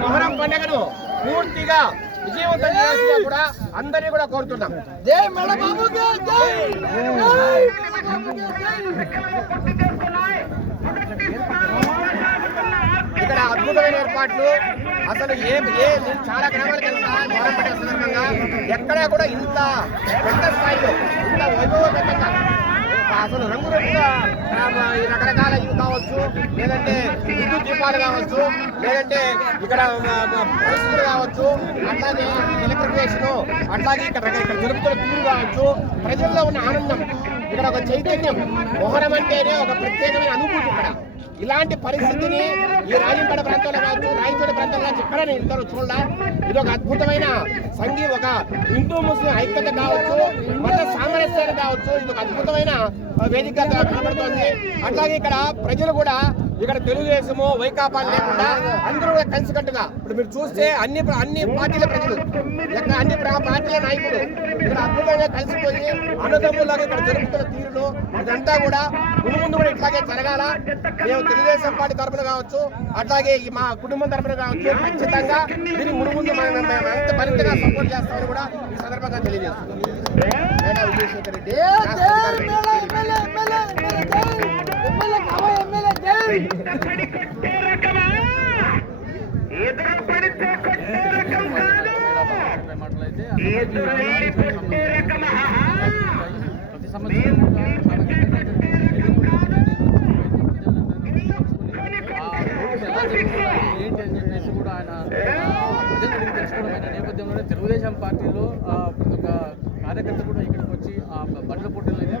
మొహరం పండుగను పూర్తిగా విజయవంతం చేయాల్సిందిగా కూడా అందరినీ కూడా కోరుతున్నాం. జై మెళబాబుకి జై, ఇక్కడ అద్భుతమైన ఏర్పాట్లు. అసలు చాలా గ్రామాలకు వెళ్తా మొహరం పండుగ సందర్భంగా ఎక్కడా కూడా ఇంత పెద్ద స్థాయిలో ఇంత వైభవపేతంగా అసలు రంగురంగుగా రకరకాల ఇవి కావచ్చు, లేదంటే విద్యుత్ దీపాలు కావచ్చు, లేదంటే ఇక్కడ పరిస్థితులు కావచ్చు, అట్లాగే ఎలక్ట్రిఫికేషన్, అట్లాగే ఇక్కడ జరుపుతున్న తీరు కావచ్చు, ప్రజల్లో ఉన్న ఆనందం, ఇక్కడ ఒక చైతన్యం. మొహరం అంటేనే ఒక ప్రత్యేకమైన అనుభూతి. ఇక్కడ ఇలాంటి పరిస్థితిని ఈ రాజంపేట ప్రాంతంలో కావచ్చు, రాయచోట ప్రాంతంలో కావచ్చు ఎక్కడ నేను ఇంతలో చూడాల. ఇది ఒక అద్భుతమైన ఒక హిందూ ముస్లిం ఐక్యత కావచ్చు, మత సామరస్యాన్ని కావచ్చు, ఇది ఒక అద్భుతమైన వేదికగా కనబడుతోంది. అట్లాగే ఇక్కడ ప్రజలు కూడా ఇక్కడ తెలుగుదేశము వైకాపా లేకుండా అందరూ కూడా కలిసికట్టుగా ఇప్పుడు మీరు చూస్తే అన్ని పార్టీల ప్రజలు ఇక్కడ అన్ని పార్టీల నాయకులు ఇక్కడ అద్భుతంగా కలిసిపోయి అన్నదమ్ములాగా ఇక్కడ జరుగుతున్న తీరులో ఇదంతా కూడా ముందు కూడా ఇట్లాగే జరగాల. మేము తెలుగుదేశం పార్టీ తరఫున కావచ్చు, అట్లాగే మా కుటుంబం తరఫున కావచ్చు, ఖచ్చితంగా దీన్ని ముందు మరింతగా సపోర్ట్ చేస్తామని కూడా ఈ సందర్భంగా తెలియజేస్తున్నాం. విజయశేఖర్ రెడ్డి ప్రతి సంవత్సరం ఏంటి అని చెప్పేసి కూడా ఆయన ప్రజలు అడిగి తెలుసుకోవడం నేపథ్యంలోనే తెలుగుదేశం పార్టీలో ప్రతి ఒక్క కార్యకర్త కూడా ఇక్కడికి వచ్చి ఆ బండ్ల పోటీలు అయితే